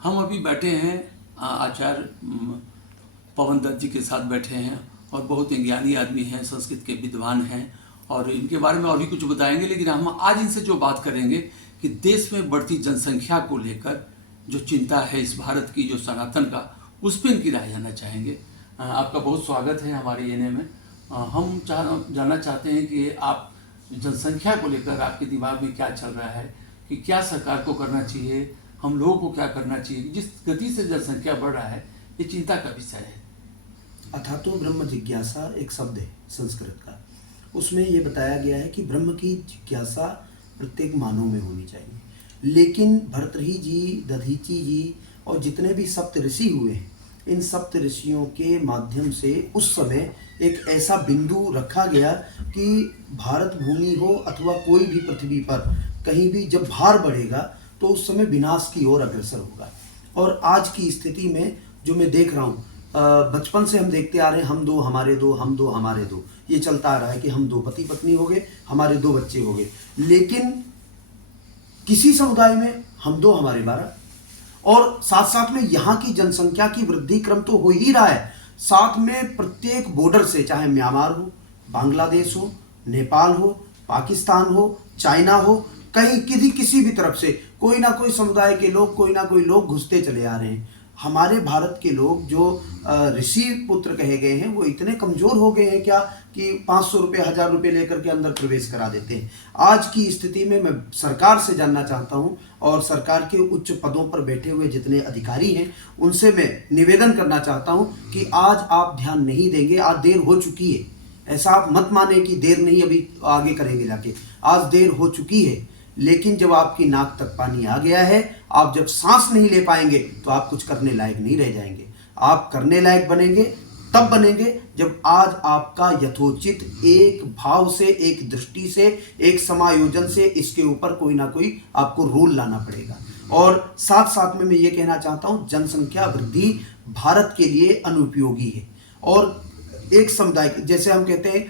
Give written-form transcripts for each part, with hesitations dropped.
हम अभी बैठे हैं आचार्य पवन दत्त जी के साथ बैठे हैं और बहुत ही ज्ञानी आदमी हैं, संस्कृत के विद्वान हैं और इनके बारे में और भी कुछ बताएंगे। लेकिन हम आज इनसे जो बात करेंगे कि देश में बढ़ती जनसंख्या को लेकर जो चिंता है इस भारत की, जो सनातन का, उस पर इनकी राय जानना चाहेंगे। आपका बहुत स्वागत है हमारे एने में। हम जानना चाहते हैं कि आप जनसंख्या को लेकर आपके दिमाग में क्या चल रहा है, कि क्या सरकार को करना चाहिए, हम लोगों को क्या करना चाहिए। जिस गति से जनसंख्या बढ़ रहा है ये चिंता का विषय है। अथातो ब्रह्म जिज्ञासा एक शब्द है संस्कृत का। उसमें ये बताया गया है कि ब्रह्म की जिज्ञासा प्रत्येक मानव में होनी चाहिए। लेकिन भर्तृहरि जी, दधीची जी और जितने भी सप्त ऋषि हुए हैं, इन सप्त ऋषियों के माध्यम से उस समय एक ऐसा बिंदु रखा गया कि भारत भूमि हो अथवा कोई भी पृथ्वी पर कहीं भी जब भार बढ़ेगा तो उस समय विनाश की ओर अग्रसर होगा। और आज की स्थिति में जो मैं देख रहा हूँ, बचपन से हम देखते आ रहे हैं, हम दो हमारे दो, हम दो हमारे दो, ये चलता आ रहा है कि हम दो पति पत्नी हो गए, हमारे दो बच्चे हो गए। लेकिन किसी समुदाय में हम दो हमारे 12, और साथ साथ में यहाँ की जनसंख्या की वृद्धि क्रम तो हो ही रहा है। साथ में प्रत्येक बॉर्डर से, चाहे म्यांमार हो, बांग्लादेश हो, नेपाल हो, पाकिस्तान हो, चाइना हो, कहीं किसी भी तरफ से कोई ना कोई समुदाय के लोग, कोई ना कोई लोग घुसते चले आ रहे हैं। हमारे भारत के लोग जो ऋषि पुत्र कहे गए हैं वो इतने कमज़ोर हो गए हैं क्या कि 500 रुपये, 1000 रुपये लेकर के अंदर प्रवेश करा देते हैं। आज की स्थिति में मैं सरकार से जानना चाहता हूं और सरकार के उच्च पदों पर बैठे हुए जितने अधिकारी हैं उनसे मैं निवेदन करना चाहता हूं कि आज आप ध्यान नहीं देंगे, आज देर हो चुकी है। ऐसा आप मत माने कि देर नहीं, अभी आगे करेंगे जाके, आज देर हो चुकी है। लेकिन जब आपकी नाक तक पानी आ गया है, आप जब सांस नहीं ले पाएंगे तो आप कुछ करने लायक नहीं रह जाएंगे। आप करने लायक बनेंगे तब बनेंगे जब आज आपका यथोचित एक भाव से, एक दृष्टि से, एक समायोजन से इसके ऊपर कोई ना कोई आपको रूल लाना पड़ेगा। और साथ साथ में मैं ये कहना चाहता हूँ, जनसंख्या वृद्धि भारत के लिए अनुपयोगी है। और एक समुदाय, जैसे हम कहते हैं,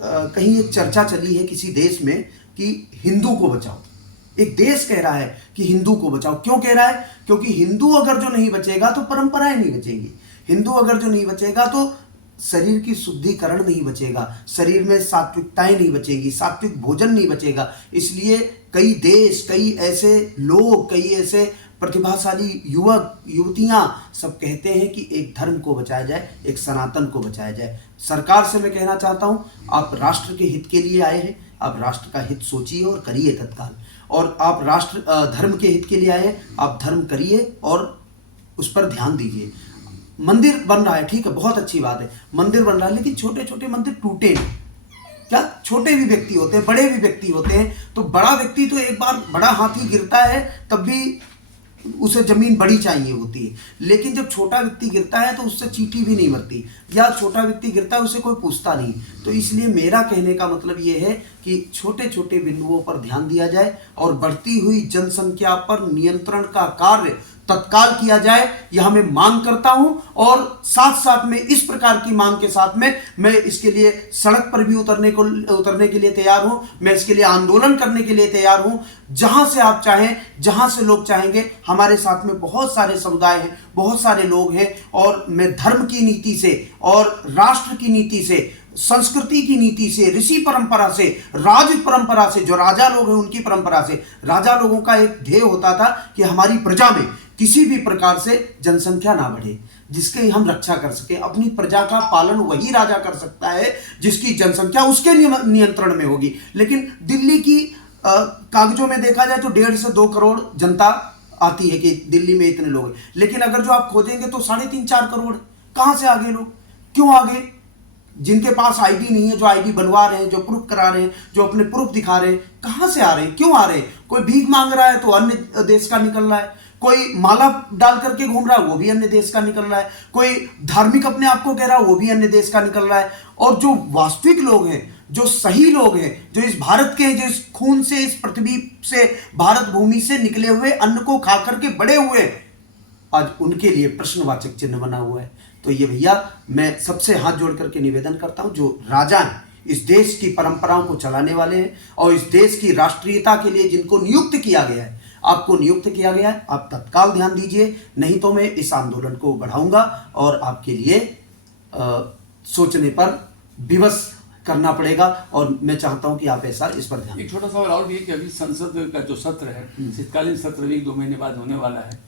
कहीं एक चर्चा चली है किसी देश में कि हिंदू को बचाओ। एक देश कह रहा है कि हिंदू को बचाओ। क्यों कह रहा है? क्योंकि हिंदू अगर जो नहीं बचेगा तो परंपराएं नहीं बचेंगी। हिंदू अगर जो नहीं बचेगा तो शरीर की शुद्धिकरण नहीं बचेगा, शरीर में सात्विकताएं नहीं बचेगी, सात्विक भोजन नहीं बचेगा। इसलिए कई देश, कई ऐसे लोग, कई ऐसे प्रतिभाशाली युवक युवतियां सब कहते हैं कि एक धर्म को बचाया जाए, एक सनातन को बचाया जाए। सरकार से मैं कहना चाहता हूं, आप राष्ट्र के हित के लिए आए हैं, आप राष्ट्र का हित सोचिए और करिए तत्काल। और आप राष्ट्र धर्म के हित के लिए आए हैं, आप धर्म करिए और उस पर ध्यान दीजिए। मंदिर बन रहा है, ठीक है, बहुत अच्छी बात है, मंदिर बन रहा है, लेकिन छोटे छोटे मंदिर टूटे नहीं क्या? छोटे भी व्यक्ति होते हैं, बड़े भी व्यक्ति होते हैं। तो बड़ा व्यक्ति तो एक बार बड़ा हाथी गिरता है तब भी उसे जमीन बड़ी चाहिए होती है, लेकिन जब छोटा व्यक्ति गिरता है तो उससे चींटी भी नहीं मरती, या छोटा व्यक्ति गिरता है उसे कोई पूछता नहीं। तो इसलिए मेरा कहने का मतलब ये है कि छोटे छोटे बिंदुओं पर ध्यान दिया जाए और बढ़ती हुई जनसंख्या पर नियंत्रण का कार्य तत्काल किया जाए, यह मैं मांग करता हूं। और साथ साथ में इस प्रकार की मांग के साथ में मैं इसके लिए सड़क पर भी उतरने के लिए तैयार हूं, मैं इसके लिए आंदोलन करने के लिए तैयार हूं। जहां से आप चाहें, जहां से लोग चाहेंगे, हमारे साथ में बहुत सारे समुदाय हैं, बहुत सारे लोग हैं। और मैं धर्म की नीति से और राष्ट्र की नीति से, संस्कृति की नीति से, ऋषि परंपरा से, राज परंपरा से, जो राजा लोग हैं उनकी परंपरा से, राजा लोगों का एक ध्येय होता था कि हमारी प्रजा में किसी भी प्रकार से जनसंख्या ना बढ़े, जिसके हम रक्षा कर सके। अपनी प्रजा का पालन वही राजा कर सकता है जिसकी जनसंख्या उसके नियंत्रण में होगी। लेकिन दिल्ली की कागजों में देखा जाए तो 1.5 से 2 करोड़ जनता आती है कि दिल्ली में इतने लोग हैं, लेकिन अगर जो आप खोजेंगे तो 3.5-4 करोड़। कहां से आ गए लोग? क्यों आ गए? जिनके पास आईडी नहीं है, जो आईडी बनवा रहे हैं, जो प्रूफ करा रहे हैं, जो अपने प्रूफ दिखा रहे हैं, कहां से आ रहे हैं, क्यों आ रहे हैं? कोई भीख मांग रहा है तो अन्य देश का निकल रहा है, कोई माला डाल करके घूम रहा है वो भी अन्य देश का निकल रहा है, कोई धार्मिक अपने आप को कह रहा है वो भी अन्य देश का निकल रहा है। और जो वास्तविक लोग हैं, जो सही लोग हैं, जो इस भारत के हैं, जो इस खून से, इस पृथ्वी से, भारत भूमि से निकले हुए अन्न को खा करके बड़े हुए, आज उनके लिए प्रश्नवाचक चिन्ह बना हुआ है। तो ये भैया, मैं सबसे हाथ जोड़ करके निवेदन करता हूं, जो राजा हैं, इस देश की परंपराओं को चलाने वाले हैं और इस देश की राष्ट्रीयता के लिए जिनको नियुक्त किया गया है, आपको नियुक्त किया गया है, आप तत्काल ध्यान दीजिए, नहीं तो मैं इस आंदोलन को बढ़ाऊंगा और आपके लिए सोचने पर विवश करना पड़ेगा। और मैं चाहता हूं कि आप ऐसा इस पर ध्यान। एक छोटा सवाल और भी है कि अभी संसद का जो सत्र है, शीतकालीन सत्र भी 1-2 महीने बाद होने वाला है,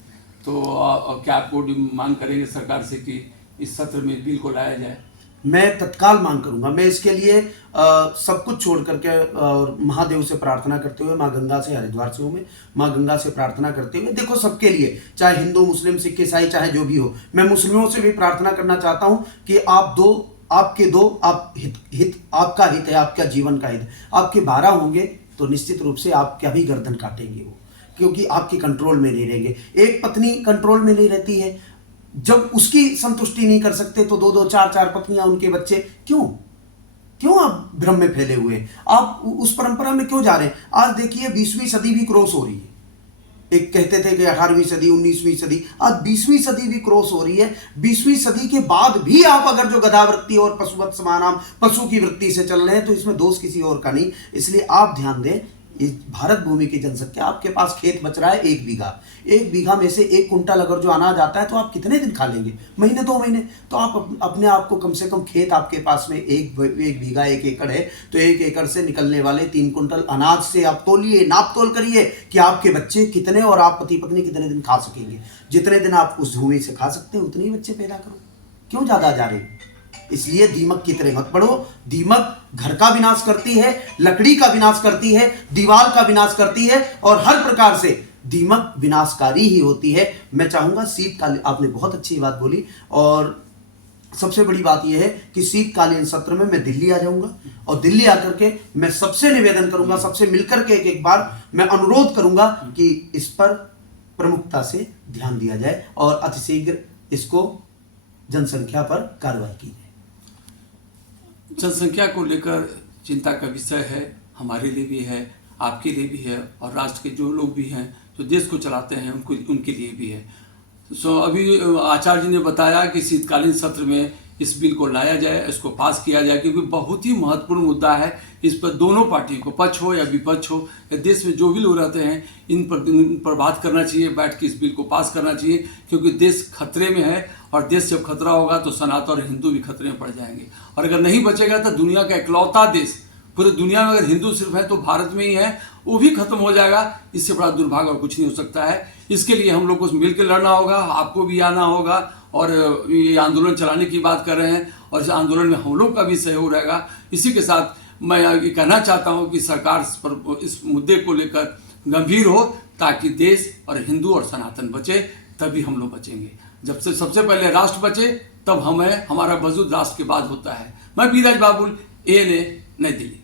तो क्या आप मांग करेंगे सरकार से कि इस सत्र में बिल को लाया जाए? मैं तत्काल मांग करूंगा। मैं इसके लिए सब कुछ छोड़ करके और महादेव से प्रार्थना करते हुए, माँ गंगा से, हरिद्वार से हूँ मैं, माँ गंगा से प्रार्थना करते हुए, देखो सबके लिए, चाहे हिंदू, मुस्लिम, सिख, ईसाई, चाहे जो भी हो, मैं मुस्लिमों से भी प्रार्थना करना चाहता हूँ कि आप आप हित आपका हित है, आपका जीवन का हित, आपके 12 होंगे तो निश्चित रूप से आपका भी गर्दन काटेंगे वो, क्योंकि आपके कंट्रोल में नहीं रहेंगे। एक पत्नी कंट्रोल में नहीं रहती है, जब उसकी संतुष्टि नहीं कर सकते तो 2-2, 4-4 पत्नियां, उनके बच्चे, क्यों आप भ्रम में फैले हुए, आप उस परंपरा में क्यों जा रहे हैं? आज देखिए 20वीं सदी भी क्रॉस हो रही है। एक कहते थे कि 18वीं सदी, 19वीं सदी, आज 20वीं सदी भी क्रॉस हो रही है। 20वीं सदी के बाद भी आप अगर जो गधावृत्ति और पशुवत समानाम, पशु की वृत्ति से चल रहे हैं, तो इसमें दोष किसी और का नहीं। इसलिए आप ध्यान दें, इस भारत भूमि की जनसंख्या, आपके पास खेत बच रहा है 1 बीघा, 1 बीघा में से 1 कुंटल अगर जो अनाज आता है तो आप कितने दिन खा लेंगे? महीने, 2 महीने। तो आप अपने आप को कम से कम, खेत आपके पास में 1 बीघा 1 एकड़ है, तो 1 एकड़ से निकलने वाले 3 कुंटल अनाज से आप तोलिए, नाप तोल करिए कि आपके बच्चे कितने और आप पति पत्नी कितने दिन खा सकेंगे। जितने दिन आप उस भूमि से खा सकते हैं उतने ही बच्चे पैदा करो, क्यों ज़्यादा जा रहे हैं? इसलिए दीमक की तरह मत पड़ो। दीमक घर का विनाश करती है, लकड़ी का विनाश करती है, दीवार का विनाश करती है, और हर प्रकार से दीमक विनाशकारी ही होती है। मैं चाहूंगा शीतकालीन, आपने बहुत अच्छी बात बोली, और सबसे बड़ी बात यह है कि शीतकालीन सत्र में मैं दिल्ली आ जाऊंगा, और दिल्ली आकर के मैं सबसे निवेदन करूंगा, सबसे मिलकर के एक बार मैं अनुरोध करूंगा कि इस पर प्रमुखता से ध्यान दिया जाए और अतिशीघ्र इसको जनसंख्या पर कार्रवाई की जाए। जनसंख्या को लेकर चिंता का विषय है, हमारे लिए भी है, आपके लिए भी है, और राष्ट्र के जो लोग भी हैं, जो देश को चलाते हैं, उनके लिए भी है। अभी आचार्य जी ने बताया कि शीतकालीन सत्र में इस बिल को लाया जाए, इसको पास किया जाए, क्योंकि बहुत ही महत्वपूर्ण मुद्दा है। इस पर दोनों पार्टियों को, पक्ष हो या विपक्ष हो, या देश में जो भी लोग रहते हैं, इन पर बात करना चाहिए, बैठ के इस बिल को पास करना चाहिए, क्योंकि देश खतरे में है, और देश जब खतरा होगा तो सनातन और हिंदू भी खतरे में पड़ जाएंगे। और अगर नहीं बचेगा तो दुनिया का इकलौता देश, पूरे दुनिया में अगर हिंदू सिर्फ है तो भारत में ही है, वो भी खत्म हो जाएगा। इससे बड़ा दुर्भाग्य और कुछ नहीं हो सकता है। इसके लिए हम लोग को मिलकर लड़ना होगा, आपको भी आना होगा, और ये आंदोलन चलाने की बात कर रहे हैं, और इस आंदोलन में हम लोग का भी सहयोग रहेगा। इसी के साथ मैं ये कहना चाहता हूँ कि सरकार इस मुद्दे को लेकर गंभीर हो, ताकि देश और हिंदू और सनातन बचे, तभी हम लोग बचेंगे। जब से सबसे पहले राष्ट्र बचे, तब हमारा वजूद राष्ट्र के बाद होता है। मैं बीराज बाबुल, ANA, नई दिल्ली।